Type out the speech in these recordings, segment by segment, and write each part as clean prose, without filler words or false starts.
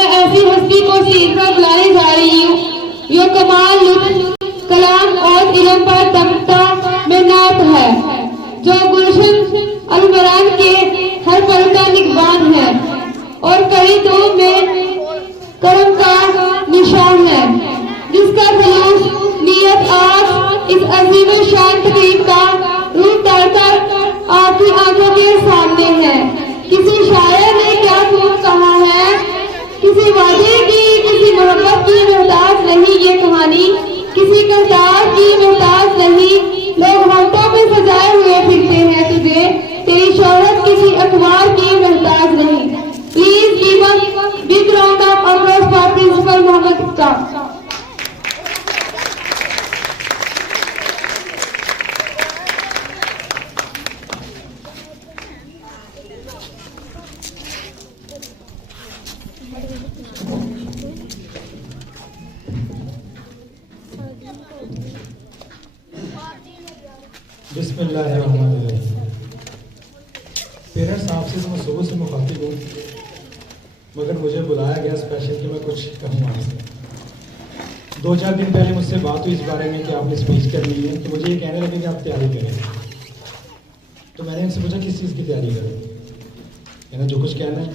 मैं ऐसी हस्ती को स्टेज पर बुलाने जा रही हूँ जो कमाल लुत्फ कलाम और इल्म पर दमता में नात है, जो गुलशन अलमरान के हर पल का निगरान है और कई दो में करम का निशान है, जिसका खलूस नियत आज इस अजीम शान तकरीब का रूप धारकर आपकी आंखों के सामने है। किसी शायर ने क्या खूब कहा है, किसी वादे की किसी मोहब्बत की मोहताज नहीं ये कहानी, किसी करतार की मोहताज नहीं, लोग होंठों में सजाए हुए फिरते हैं तुझे, तेरी शोहरत किसी अखबार की मोहताज नहीं। Please give a big round of applause for principal Mohammad Iftar. बिस्मिल्लाहिर्रहमानिर्रहीम। पेरेंट्स आपसे तो मैं सुबह से मुखातिब हूँ, मगर मुझे बुलाया गया स्पेशल कि मैं कुछ कहूँ आपसे। 2-4 दिन पहले मुझसे बात हुई इस बारे में कि आपने स्पीच करनी है, तो मुझे ये कहने लगे कि आप तैयारी करें। तो मैंने इनसे पूछा किस चीज़ की तैयारी करें, कहना जो कुछ कहना है।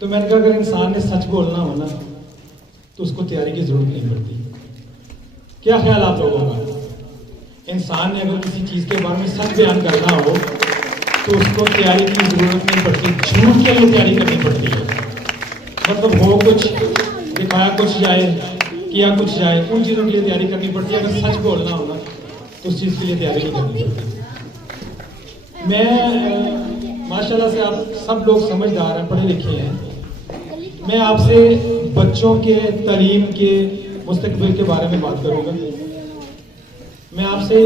तो मैंने कहा अगर इंसान ने सच बोलना हो ना तो उसको तैयारी की ज़रूरत नहीं पड़ती। क्या ख्याल आप लोगों का? इंसान ने अगर किसी चीज़ के बारे में सच बयान करना हो तो उसको तैयारी की ज़रूरत नहीं पड़ती, झूठ के लिए तैयारी करनी पड़ती है। मतलब हो कुछ, दिखाया कुछ जाए, किया कुछ जाए, उन चीज़ों के लिए तैयारी करनी पड़ती है। अगर सच बोलना हो ना तो उस चीज़ के लिए तैयारी नहीं करनी पड़ती। मैं माशाल्लाह से आप सब लोग समझदार हैं, पढ़े लिखे हैं। मैं आपसे बच्चों के तालीम के मुस्तकबिल के बारे में बात करूँगा। मैं आपसे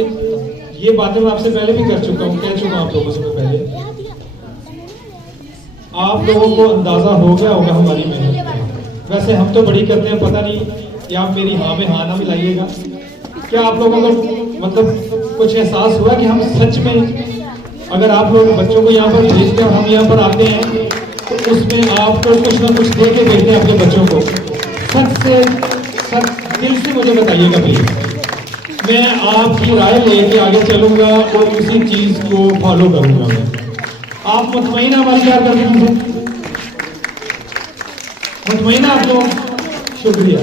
ये बातें मैं आपसे पहले भी कर चुका हूँ, कह चुका हूँ आप लोगों से पहले। आप लोगों को अंदाजा हो गया होगा हमारी मेहनत का। वैसे हम तो बड़ी करते हैं, पता नहीं कि आप मेरी हाँ में हाँ ना मिलाइएगा। क्या आप लोगों को मतलब कुछ एहसास हुआ कि हम सच में, अगर आप लोग बच्चों को यहाँ पर भेजते हैं और हम यहाँ पर आते हैं तो उसमें आपको कुछ ना कुछ दे के भेजते हैं अपने बच्चों को? सच से, सच दिल से मुझे बताइएगा प्लीज। मैं आपकी राय लेके आगे चलूंगा और उसी चीज को फॉलो करूंगा। मैं आप मुतमईन हमारी प्यार करते हैं, मुतमईन आप लोग? शुक्रिया।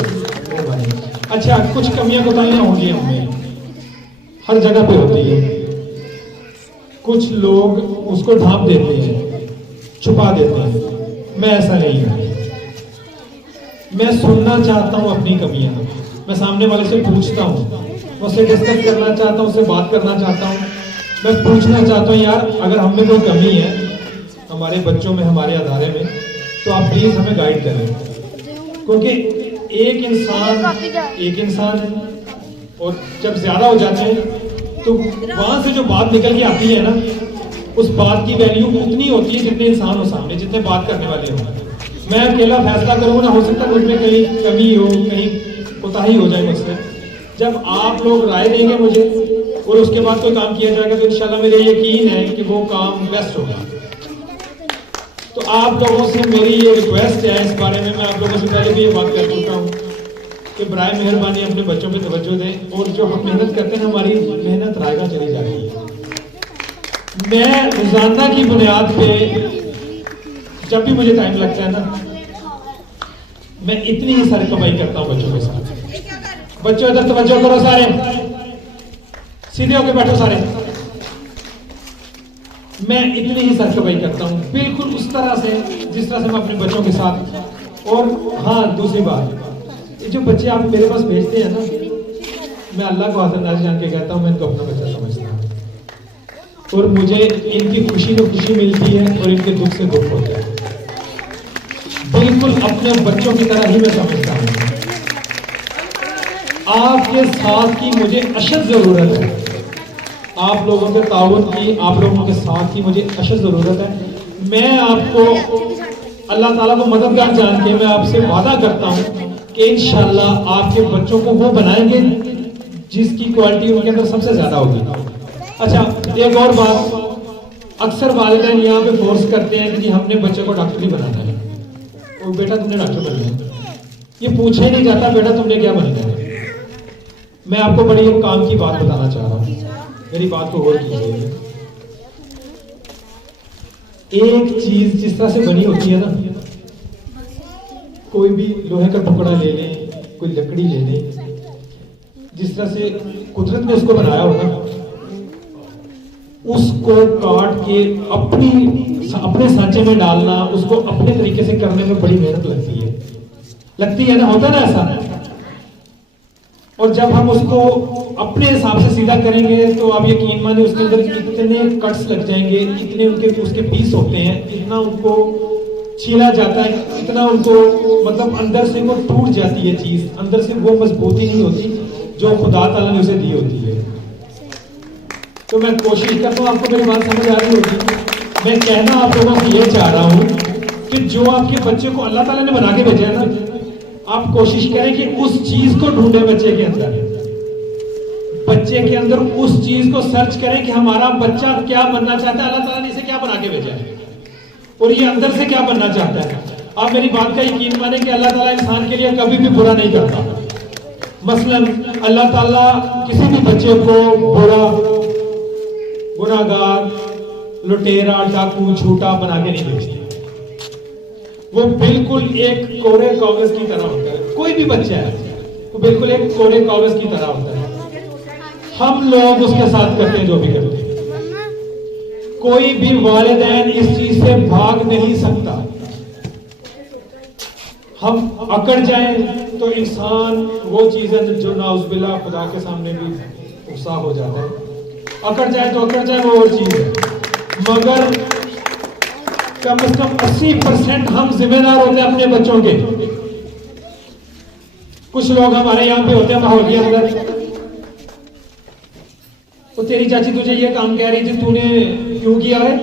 अच्छा, कुछ कमियां कोताहियां होंगी हमें, हर जगह पे होती है। कुछ लोग उसको ढांप देते हैं, छुपा देते हैं। मैं ऐसा नहीं हूं। मैं सुनना चाहता हूं अपनी कमियां, मैं सामने वाले से पूछता हूं, उससे डिस्कस करना चाहता हूँ, उससे बात करना चाहता हूँ। मैं पूछना चाहता हूँ यार अगर हमें कोई कमी है हमारे बच्चों में, हमारे अदारे में, तो आप प्लीज हमें गाइड करें। क्योंकि एक इंसान है और जब ज्यादा हो जाते हैं तो वहां से जो बात निकल के आती है ना, उस बात की वैल्यू उतनी होती है जितने इंसान हो सामने, जितने बात करने वाले हो। मैं अकेला फैसला करूँ ना, हो सकता है मुझमें कहीं कमी हो, कहीं कोताही हो जाए मुझसे। जब आप लोग राय देंगे मुझे और उसके बाद कोई काम किया जाएगा तो इंशाल्लाह मेरे यकीन है कि वो काम बेस्ट होगा। तो आप लोगों से मेरी ये रिक्वेस्ट है, इस बारे में मैं आप लोगों से पहले भी ये बात कर चुका हूँ कि बराए मेहरबानी अपने बच्चों पे तवज्जो दें और जो हम मेहनत करते हैं हमारी मेहनत रायगा चली जा रही है। मैं रोजाना की बुनियाद पे जब भी मुझे टाइम लगता है ना, मैं इतनी ही सारी कमाई करता हूँ बच्चों के साथ। बच्चों इधर तवज्जो करो, सारे सीधे होके बैठो सारे। मैं इतनी ही सरकबाई करता हूँ, बिल्कुल उस तरह से जिस तरह से मैं अपने बच्चों के साथ। और हाँ, दूसरी बात, ये जो बच्चे आप मेरे पास भेजते हैं ना, मैं अल्लाह को हाजिर नाज़िर जान के कहता हूँ मैं इनको अपना बच्चा समझता हूँ और मुझे इनकी खुशी में खुशी मिलती है और इनके दुख से दुख होता है। बिल्कुल अपने बच्चों की तरह ही मैं समझता हूँ। आपके साथ की मुझे अशद जरूरत है, आप लोगों के ताउन की, आप लोगों के साथ की मुझे अशद जरूरत है। मैं आपको अल्लाह ताला को मददगार जान के मैं आपसे वादा करता हूँ कि इंशाल्लाह आपके बच्चों को वो बनाएंगे जिसकी क्वालिटी उनके अंदर सबसे ज्यादा होगी। अच्छा, एक और बात, अक्सर वालिदैन यहाँ पे फोर्स करते हैं कि हमने बच्चे को डॉक्टर ही बनाना है। वो बेटा तुमने डॉक्टर बनना है, ये पूछे नहीं जाता बेटा तुमने क्या बनना है। मैं आपको बड़ी एक काम की बात बताना चाह रहा हूं, मेरी बात को गौर कीजिए। एक चीज जिस तरह से बनी होती है ना, कोई भी लोहे का टुकड़ा ले लें, कोई लकड़ी ले लें, जिस तरह से कुदरत ने उसको बनाया होगा, उसको काट के अपने सांचे में डालना, उसको अपने तरीके से करने में बड़ी मेहनत लगती है ना, होता है ना ऐसा। और जब हम उसको अपने हिसाब से सीधा करेंगे तो आप यकीन माने उसके अंदर इतने कट्स लग जाएंगे, इतने उसके पीस होते हैं, इतना उनको छीला जाता है, इतना उनको मतलब अंदर से वो टूट जाती है चीज, अंदर से वो मजबूती नहीं होती जो खुदा ताला ने उसे दी होती है। तो मैं कोशिश करता हूँ, आपको मेरी बात समझ आ रही होगी। मैं कहना आप लोगों को ये चाह रहा हूँ कि जो आपके बच्चे को अल्लाह ताला ने बना के भेजा है ना, आप कोशिश करें कि उस चीज को ढूंढे बच्चे के अंदर उस चीज को सर्च करें कि हमारा बच्चा क्या बनना चाहता है, अल्लाह ताला ने इसे क्या बना के भेजा है और ये अंदर से क्या बनना चाहता है। आप मेरी बात का यकीन माने कि अल्लाह ताला इंसान के लिए कभी भी बुरा नहीं करता। मसलन अल्लाह ताला किसी भी बच्चे को बुरा, गुनाहगार, लुटेरा, डाकू, झूठा बना के नहीं भेजता। वो बिल्कुल एक कोरे कागज की तरह होता है। कोई भी बच्चा है वो बिल्कुल एक कोरे कागज की तरह होता है। हम लोग उसके साथ करते हैं जो भी करते हैं। कोई भी वालिदैन इस चीज से भाग नहीं सकता। हम अकड़ जाएं तो इंसान वो चीज है जो नाउज़ुबिल्लाह खुदा के सामने भी गुस्सा हो जाता है। अकड़ जाए तो अकड़ जाए, वो और चीज है। मगर कम से कम 80% हम जिम्मेदार होते हैं अपने बच्चों के। कुछ लोग हमारे यहाँ पे होते हैं माहौल के अंदर, तो तेरी चाची तुझे ये काम कह रही थी, तूने क्यों किया है?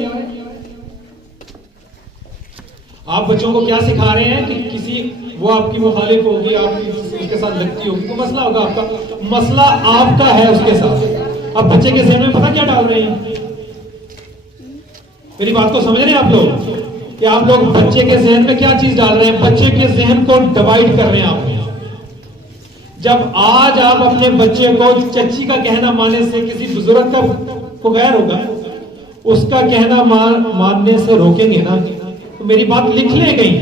आप बच्चों को क्या सिखा रहे हैं कि किसी वो आपकी मुखालिफ होगी, आप उसके साथ लगती होगी तो मसला होगा आपका। मसला आपका है उसके साथ। अब बच्चे के ज़हन में पता क्या डाल रहे हैं? मेरी बात को समझ रहे हैं आप लोग कि आप लोग बच्चे के ज़हन में क्या चीज डाल रहे हैं? बच्चे के ज़हन को डिवाइड कर रहे हैं आप। जब आज आप अपने बच्चे को चच्ची का कहना मानने से, किसी बुजुर्ग का को गैर होगा, उसका कहना मानने से रोकेंगे ना, तो मेरी बात लिख ले गई,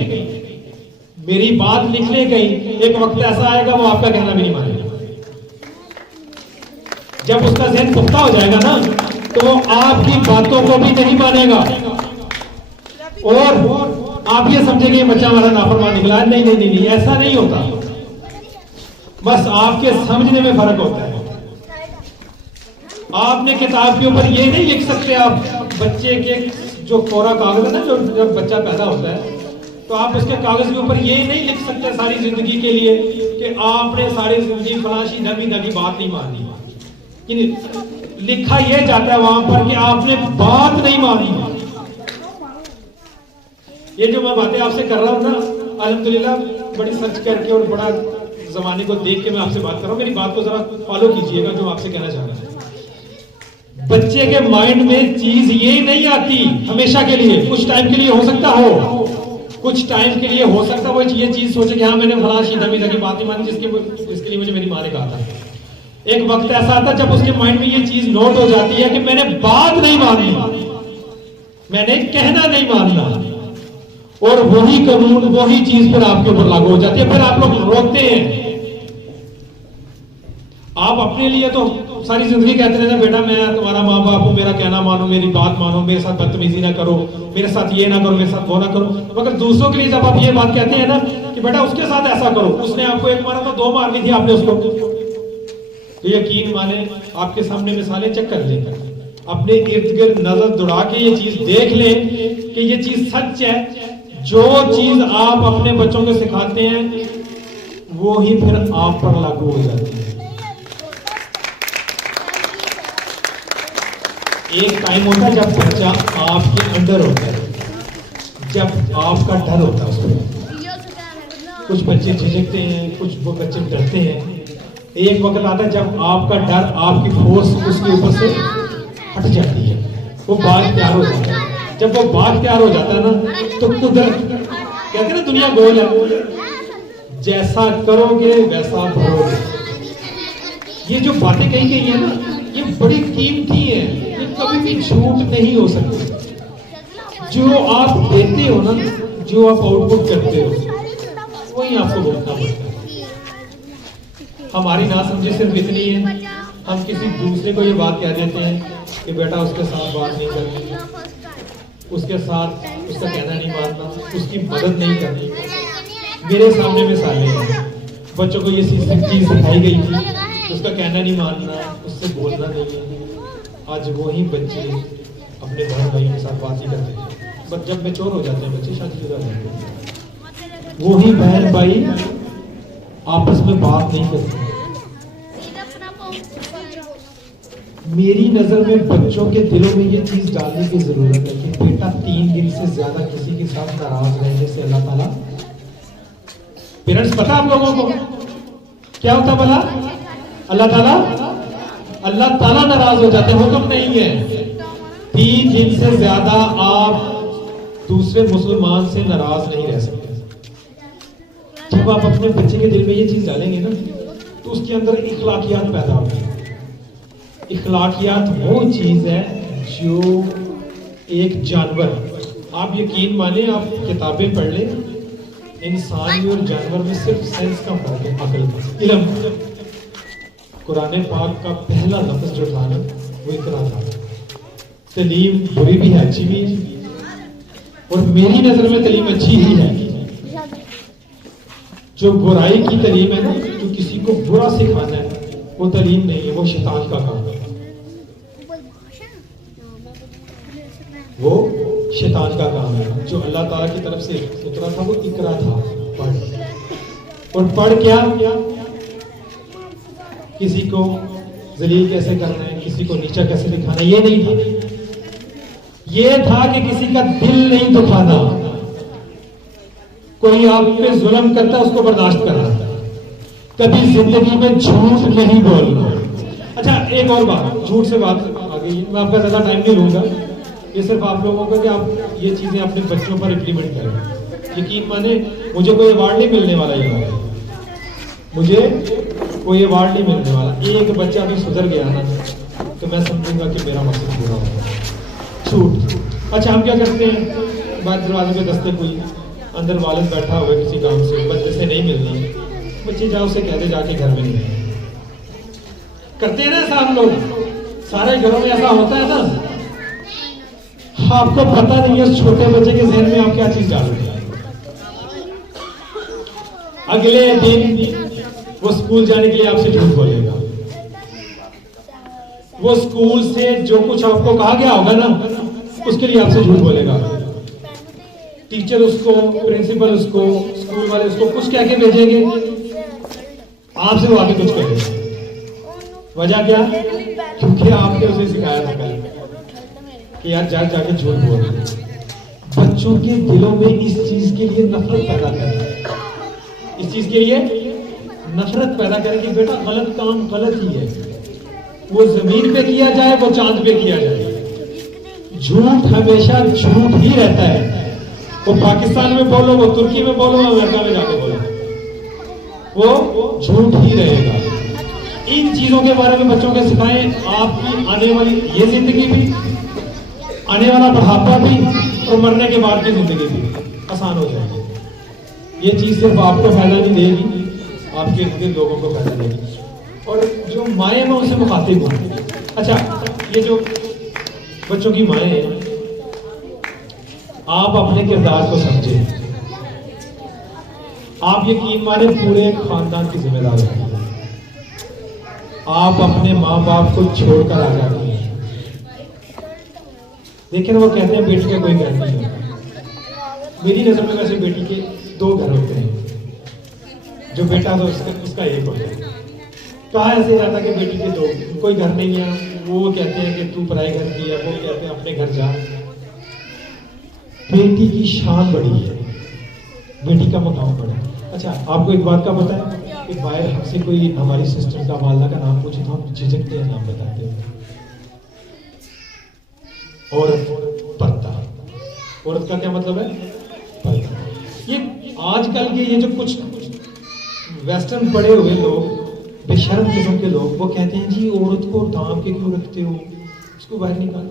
मेरी बात लिख ले गई। एक वक्त ऐसा आएगा वो आपका कहना भी नहीं मानेगा। जब उसका ज़हन पुख्ता हो जाएगा ना, तो वो आपकी बातों को भी नहीं मानेगा और आप ये समझेंगे ये बच्चा हमारा नाफरमान निकला है। नहीं नहीं नहीं, नहीं, ऐसा नहीं होता। बस आपके समझने में फर्क होता है। आपने किताब के ऊपर ये नहीं लिख सकते। आप बच्चे के जो कोरा कागज है ना, जो जब बच्चा पैदा होता है तो आप उसके कागज के ऊपर ये नहीं लिख सकते सारी जिंदगी के लिए कि आपने सारी जिंदगी फलाशी नबी नबी बात नहीं मानी। लिखा यह जाता है वहां पर कि आपने बात नहीं मानी। ये जो मैं बातें आपसे कर रहा हूं ना, अल्हम्दुलिल्लाह बड़ी सर्च करके और बड़ा जमाने को देख के मैं आपसे बात कर रहा हूं। मेरी बात को जरा फॉलो कीजिएगा जो आपसे कहना चाह रहा हूं। बच्चे के माइंड में चीज ये नहीं आती हमेशा के लिए, कुछ टाइम के लिए हो सकता हो, कुछ टाइम के लिए हो सकता वो ये चीज सोचे कि हाँ मैंने फलाशी नबी की बात नहीं मानी जिसके लिए मुझे मेरी माँ ने कहा था। एक वक्त ऐसा आता जब उसके माइंड में ये चीज नोट हो जाती है कि मैंने बात नहीं मानी, मैंने कहना नहीं मानना, और वही कानून वही चीज फिर आपके ऊपर लागू हो जाती है। फिर आप लोग रोकते हैं। आप अपने लिए तो सारी जिंदगी कहते रहते हैं बेटा मैं तुम्हारा माँ बाप हूं, मेरा कहना मानो, मेरी बात मानो, मेरे साथ बदतमीजी ना करो, मेरे साथ ये ना करो, मेरे साथ वो ना करो। मगर दूसरों के लिए जब आप ये बात कहते हैं ना कि बेटा उसके साथ ऐसा करो, उसने आपको एक मारा तो दो मारनी थी आपने उसको, तो यकीन माने आपके सामने मिसालें चेक कर लें, अपने इर्द गिर्द नजर दौड़ा के ये चीज देख लें कि ये चीज सच है। जो चीज आप अपने बच्चों को सिखाते हैं वो ही फिर आप पर लागू हो जाती है। एक टाइम होता है जब बच्चा आपके अंडर होता है, जब आपका डर होता है उसमें। कुछ बच्चे झिझकते हैं, कुछ वो बच्चे डरते हैं। एक वक्त आता है जब आपका डर, आपकी फोर्स उसके ऊपर से हट जाती है, वो बात प्यार हो जाता है। जब वो बात प्यार हो जाता है ना, तो कुदरत कहते हैं ना दुनिया गोल है, जैसा करोगे वैसा भरोगे। ये जो बातें कही गई है ना, ये बड़ी कीमती है, ये कभी भी झूठ नहीं हो सकती। जो आप देते हो ना, जो आप आउटपुट करते हो, वही आपको भुगतना पड़ता है। हमारी ना समझी सिर्फ इतनी है, हम किसी दूसरे को ये बात कह देते हैं कि बेटा उसके साथ बात नहीं करनी, उसके साथ उसका कहना नहीं मानना, उसकी मदद नहीं करनी। मेरे सामने मिसालें हैं, बच्चों को ये चीज सिखाई गई थी, उसका कहना नहीं मानना, उससे बोलना नहीं है। आज वही बच्चे अपने बहन भाई के साथ बात ही करते हैं, बस जब मैच्योर हो जाते हैं बच्चे, शादीशुदा हो जाते हैं, वही बहन भाई आपस में बात नहीं करते। मेरी नजर में बच्चों के दिलों में ये चीज डालने की जरूरत है कि बेटा 3 दिन से ज्यादा किसी के साथ नाराज रहने से अल्लाह ताला, पेरेंट्स पता आप लोगों को क्या होता भला? अल्लाह ताला नाराज हो जाते हैं, हुक्म नहीं है। 3 दिन से ज्यादा आप दूसरे मुसलमान से नाराज नहीं रह सकते। जब आप अपने बच्चे के दिल में ये चीज डालेंगे ना, तो उसके अंदर इखलाकियात पैदा होगी। इखलाकियात वो चीज है जो एक जानवर, आप यकीन माने, आप किताबें पढ़ लें, इंसान और जानवर में सिर्फ सेंस का फर्क है, अकल का, इल्म। कुरान पाक का पहला लफ्ज जो था ना, वो इकरा था। तलीम बुरी भी है, अच्छी भी है, और मेरी नजर में तलीम अच्छी ही है। जो बुराई की तलीम है ना, जो किसी को बुरा सिखाना है, वो तलीम नहीं है, वो शैतान का काम है, वो शैतान का काम है। जो अल्लाह ताला की तरफ से उतरा था वो इकरा था, पढ़। और पढ़ क्या? किसी को जलील कैसे करना है, किसी को नीचा कैसे दिखाना, ये नहीं था। ये था कि किसी का दिल नहीं दुखाना, कोई आप पे जुल्म करता है उसको बर्दाश्त करना, कभी जिंदगी में झूठ नहीं बोलना। अच्छा, एक और बात, झूठ से बात आ गई, मैं आपका ज्यादा टाइम नहीं लूंगा, ये सिर्फ आप लोगों का कि आप ये चीजें अपने बच्चों पर इम्प्लीमेंट करें। यकीन माने, मुझे कोई अवार्ड नहीं मिलने वाला, ये मुझे कोई अवार्ड नहीं मिलने वाला। एक बच्चा भी सुधर गया ना, तो मैं समझूंगा कि मेरा मकसद पूरा होगा। छूट। अच्छा, हम क्या करते हैं, बात दरवाजे पे दस्तक हुई, अंदर वालिद बैठा हुआ किसी काम से, बच्चे से नहीं मिलना, बच्चे जाओ उसे कहते जाके घर में नहीं। करते हैं ना ऐसा हम लोग, सारे घरों में ऐसा होता है ना। आपको पता नहीं है उस छोटे बच्चे के जहन में आप क्या चीज डाल रहे हैं। अगले दिन वो स्कूल जाने के लिए आपसे झूठ बोलेगा। वो स्कूल से जो कुछ आपको कहा गया होगा ना, उसके लिए आपसे झूठ बोलेगा। टीचर उसको, प्रिंसिपल उसको, स्कूल वाले उसको कुछ कह के भेजेंगे, आपसे वो आगे कुछ कहेगा। वजह क्या? क्योंकि आपने उसे सिखाया था कल कि यार जाके झूठ बोल। बच्चों के दिलों में इस चीज के लिए नफरत पैदा करें, इस चीज के लिए नफरत पैदा करें कि बेटा गलत काम गलत ही है, वो जमीन पे किया जाए, वो चांद पे किया जाए। झूठ हमेशा झूठ ही रहता है। वो पाकिस्तान में बोलो, वो तुर्की में बोलो, अमेरिका में जाके बोलो, वो झूठ ही रहेगा। इन चीजों के बारे में बच्चों को सिखाएं, आपकी आने वाली ये जिंदगी भी, आने वाला बुढ़ापा भी, और मरने के बाद की जिंदगी भी आसान हो जाएगी। ये चीज सिर्फ आपको फायदा नहीं देगी, आपके इर्द लोगों को फायदा देगी, और जो माएँ हैं उनसे मुखातिब हो। अच्छा, ये जो बच्चों की माएँ हैं, आप अपने किरदार को समझें। आप यकीन माने पूरे खानदान की जिम्मेदार हैं। आप अपने माँ बाप को छोड़कर आ जाती हैं। लेकिन वो कहते हैं बेटी का कोई घर नहीं है। मेरी नजर में वैसे बेटी के 2 घर होते हैं, जो बेटा तो उसका एक होता है। कहा ऐसे जाता कि बेटी के 2, कोई घर नहीं है। वो कहते हैं कि तू पराए घर की है, वो कहते हैं अपने घर जा। बेटी की शान बड़ी है, बेटी का मकाम बड़ा है। अच्छा, आपको एक बात का पता है कि बाहर हमसे कोई हमारी सिस्टर का वालदा का नाम पूछे तो हम झिझकते हैं, नाम बताते हैं। औरत, पर्दा। औरत का क्या मतलब है? पर्दा। ये आजकल के ये जो कुछ वेस्टर्न पढ़े हुए लोग, बेशर्म किस्म के लोग, वो कहते हैं जी औरत को दाम के क्यों रखते हो, उसको बाहर निकालो।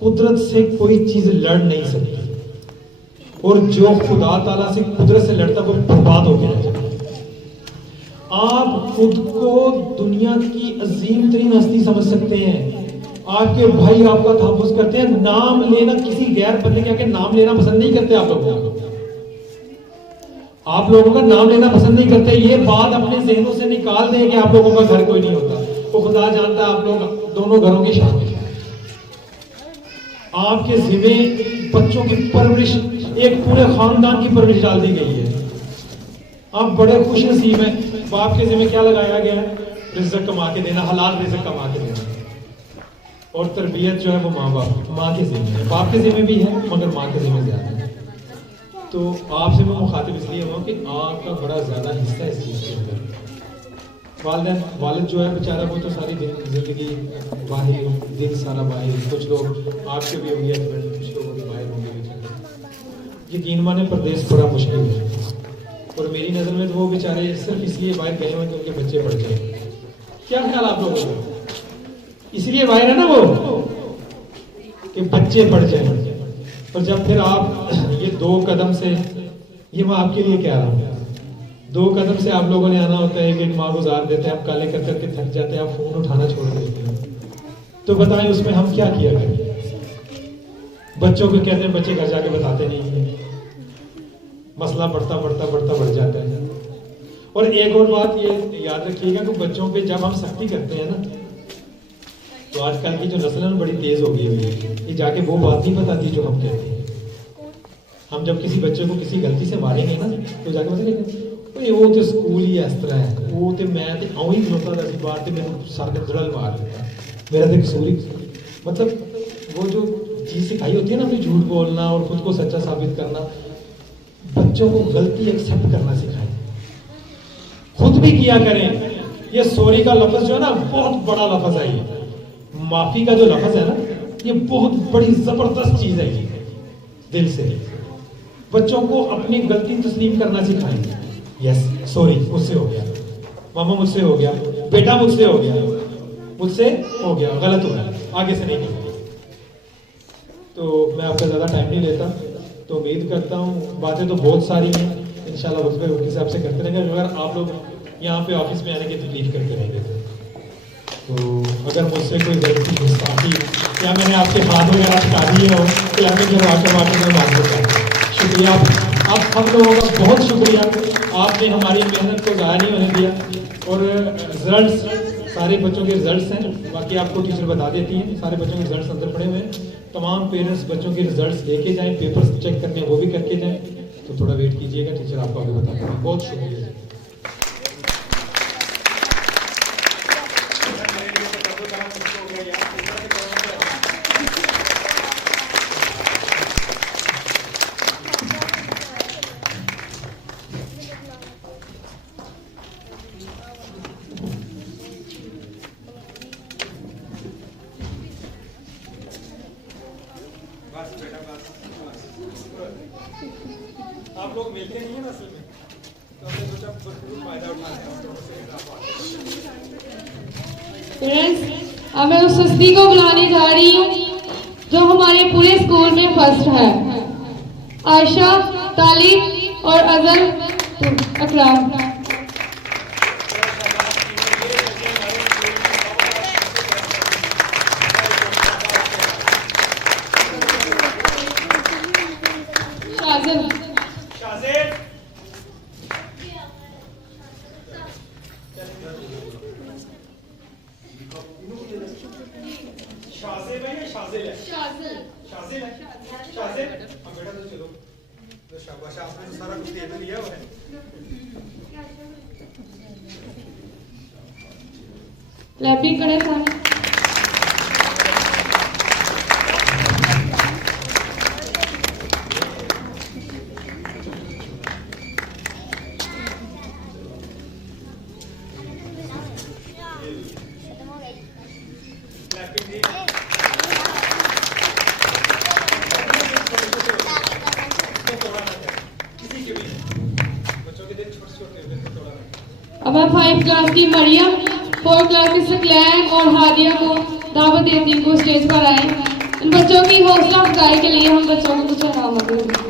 कुदरत से कोई चीज लड़ नहीं सकती, और जो खुदा ताला से कुदरत से लड़ता वो बर्बाद हो गया। आप खुद को दुनिया की अजीम तरीन हस्ती समझ सकते हैं, आपके भाई आपका तहफ़्फ़ुज़ करते हैं, नाम लेना किसी गैर बंदे के आके नाम लेना पसंद नहीं करते आप लोगों का नाम लेना पसंद नहीं करते। ये बात अपने ज़हनों से निकाल दें कि आप लोगों का घर कोई नहीं होता, वो खुदा जानता है आप लोग दोनों घरों की शान है। आपके जिम्मे बच्चों की परवरिश, एक पूरे खानदान की परवरिश डाल दी गई है। आप बड़े खुश नसीब हैं, बाप के जिम्मे क्या लगाया गया है, रिज़्क़ कमा के देना, हलाल रिज़्क़ कमा के देना, और तरबियत जो है वो माँ के जिम्मे है। बाप के जिम्मे भी है मगर माँ के जिम्मे ज्यादा है। तो आपसे मैं मुखातिब इसलिए हुआ कि आपका बड़ा ज्यादा हिस्सा है इस चीज़ के अंदर। वालिद जो है बेचारा वो तो सारी जिंदगी बाहर, दिन सारा बाहर, कुछ लोग आपके भी होंगे हस्बैंड, कुछ लोगों के बाहर होंगे बेचारे। यकीन माने परदेश बड़ा मुश्किल है, और मेरी नज़र में तो वो बेचारे सिर्फ इसलिए बाहर गए हुए कि उनके बच्चे पढ़ जाए। क्या ख्याल आप लोगों का? इसलिए बाहर है ना वो कि बच्चे पढ़ जाए। और जब फिर आप ये 2 कदम से, ये मैं आपके लिए कह रहा हूँ, 2 कदम से आप लोगों ने आना होता है, एक माँ गुजार देते हैं, आप काले कर करके थक जाते हैं, आप फोन उठाना छोड़ देते हैं। तो बताएं उसमें हम क्या किया करें? बच्चों को कहते हैं, बच्चे घर जाके बताते नहीं है, मसला बढ़ जाता है। और एक और बात ये याद रखिएगा कि बच्चों पे जब हम सख्ती करते हैं ना, तो आजकल की जो नस्ल है बड़ी तेज हो गई है, ये जाके वो बात नहीं बताती जो हम कहते हैं। हम जब किसी बच्चे को किसी गलती से मारेंगे ना, तो जाके बताएंगे वो तो स्कूल ही इस तरह है, वो तो मैं तो आऊँ ही खलोता था बार तो मेरे सर के धड़ल मार लेता, मेरा तो कसूर ही। मतलब वो जो चीज़ सिखाई होती है ना, अपनी झूठ बोलना और खुद को सच्चा साबित करना, बच्चों को गलती एक्सेप्ट करना सिखाएं, खुद भी किया करें। ये सॉरी का लफ्ज जो है ना, बहुत बड़ा लफ्ज है। ये माफी का जो लफ्ज है ना, ये बहुत बड़ी जबरदस्त चीज है। ये दिल से बच्चों को अपनी गलती तस्लीम करना सिखाएं। यस सॉरी, मुझसे हो गया, मामा मुझसे हो गया, बेटा मुझसे हो गया, गलत हो गया, आगे से नहीं करना। तो मैं आपका ज्यादा टाइम नहीं लेता, तो उम्मीद करता हूँ बातें तो बहुत सारी हैं, इंशाल्लाह वक्त पे हिसाब से करते रहेंगे। अगर आप लोग यहाँ पे ऑफिस में आने की तकलीफ करते रहेंगे तो अगर मुझसे कोई गलती गुस्ताखी या मैंने आपके हाथ वगैरह हटा दिए हो तो या फिर वाकई मैं माफ करता हूँ। शुक्रिया आप हम लोगों का, बहुत शुक्रिया, आपने हमारी मेहनत को ज़ाया नहीं होने दिया। और रिजल्ट्स सारे बच्चों के रिजल्ट्स हैं, बाकी आपको टीचर बता देती हैं, सारे बच्चों के रिजल्ट्स अंदर पड़े हुए हैं। तमाम पेरेंट्स बच्चों के रिजल्ट्स लेके जाएं, पेपर्स चेक करने वो भी करके जाएं। तो थोड़ा वेट कीजिएगा, टीचर आपको आगे बताते हैं। बहुत शुक्रिया। आप लोग मिलते नहीं है ना असल में, तो हमने सोचा भरपूर फायदा उठाना है। फ्रेंड्स, अब मैं उस हस्ती को बुलाने जा रही हूँ जो हमारे पूरे स्कूल में फर्स्ट है, आयशा, तालिब और अजल अकराम। शाज़ेब है या शाज़िल है? शाज़िल है। शाज़ेब, अब बेटा तो चलो, तो शाबाश, आपने तो सारा कुछ दे तो लिया हुआ है। क्लैपिंग करें सारे। किसी के भी अब मैं 5 क्लास की मरियम, 4 क्लास की सकलैन और हादिया को दावत देती हूँ स्टेज पर आए। इन बच्चों की हौसला अफजाई के लिए हम बच्चों को कुछ इनाम देंगे।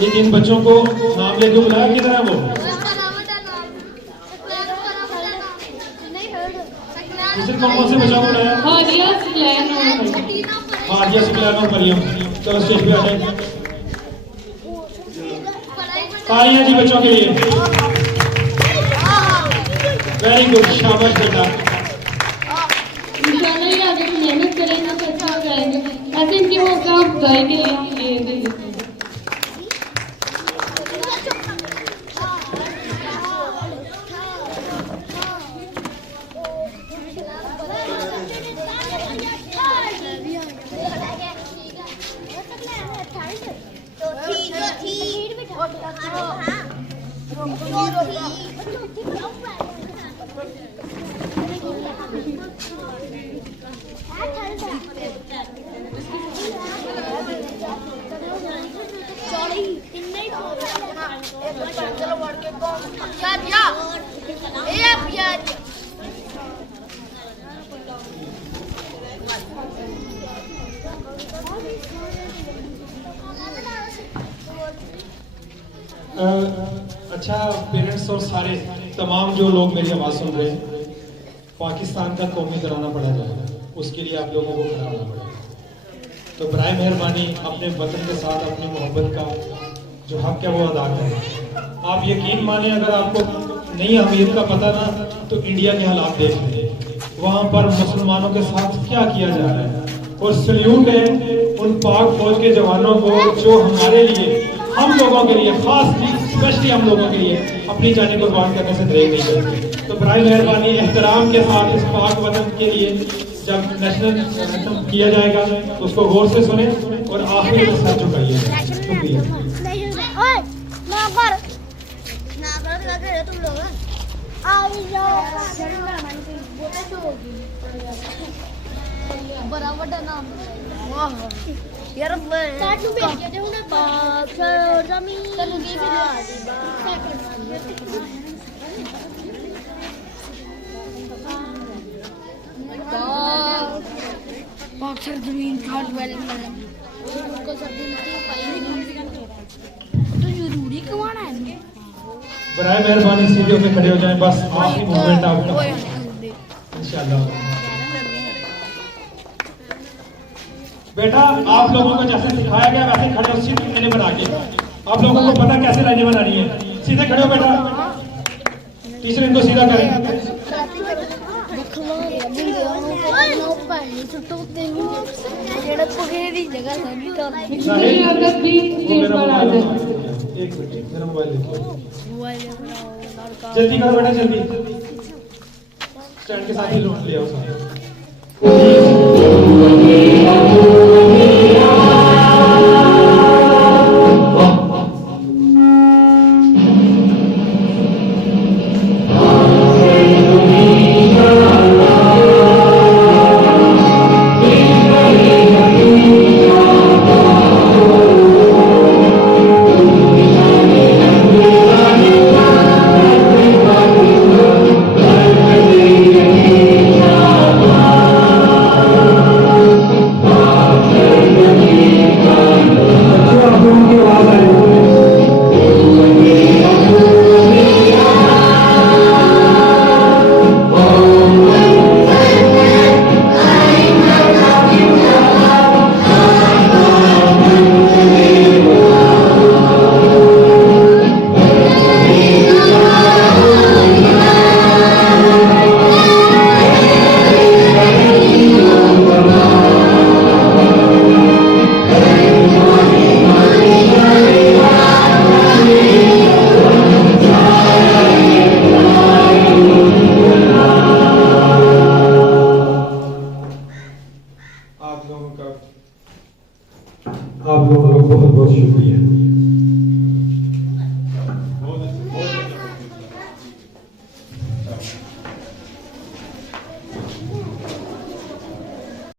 ये जिन बच्चों को नाम लेके बुलाया किधर है वो? किसी कौन से बच्चों को बुलाया? हादिया, सकलैन और मरियम। हादिया, सकलैन और मरियम, चलो स्टेज पे आ जाए। तालियां जी बच्चों के लिए। वेरी गुड, शाबाश बेटा। इंशाल्लाह ये आगे भी मेहनत करेंगे तो अच्छा हो जाएंगे। ऐसे इनकी हौसला अफजाई के लिए हम ये दे देते हैं। अच्छा पेरेंट्स और सारे तमाम जो लोग मेरी आवाज़ सुन रहे हैं, पाकिस्तान का कौमी तराना पढ़ा जाएगा, उसके लिए आप लोगों को खड़ा होना पड़ेगा। तो बराए मेहरबानी अपने वतन के साथ अपनी मोहब्बत का जो हक है वो अदा करें। आप यकीन माने अगर आपको नहीं अहमियत का पता ना, तो इंडिया के हालात देख लें, वहाँ पर मुसलमानों के साथ क्या किया जा रहा है। और सल्यूट है उन पाक फौज के जवानों को जो हमारे लिए, हम लोगों के लिए, खास स्पेशली हम लोगों के लिए अपनी जाने कुर्बान करने से दरेक नहीं करते। तो बराए मेहरबानी एहतराम के साथ इस पाक वतन के लिए जब नेशनल एंथम किया जाएगा तो उसको गौर से सुने और आखिर में सर झुकाइए। शुक्रिया। यार बॉक्सर जमीन खाट वाले उसको सब तो जरूरी कमाना है। बराए मेहरबानी सीधे होकर खड़े हो जाएं, बस आखिरी मूवमेंट आपका इंशाल्लाह। बेटा आप लोगों को जैसे सिखाया गया वैसे खड़े हो, सीधे लाइनें बना के। आप लोगों को पता कैसे लाइनें बनानी है, सीधे खड़े हो बेटा। तीसरे इनको सीधा करें। पिछली औरत भी स्टेज पर आ जाए। एक मिनट मेरा मोबाइल देखो, जल्दी करो बेटा जल्दी। स्टैंड के साथ ही लोग ले आओ सारे।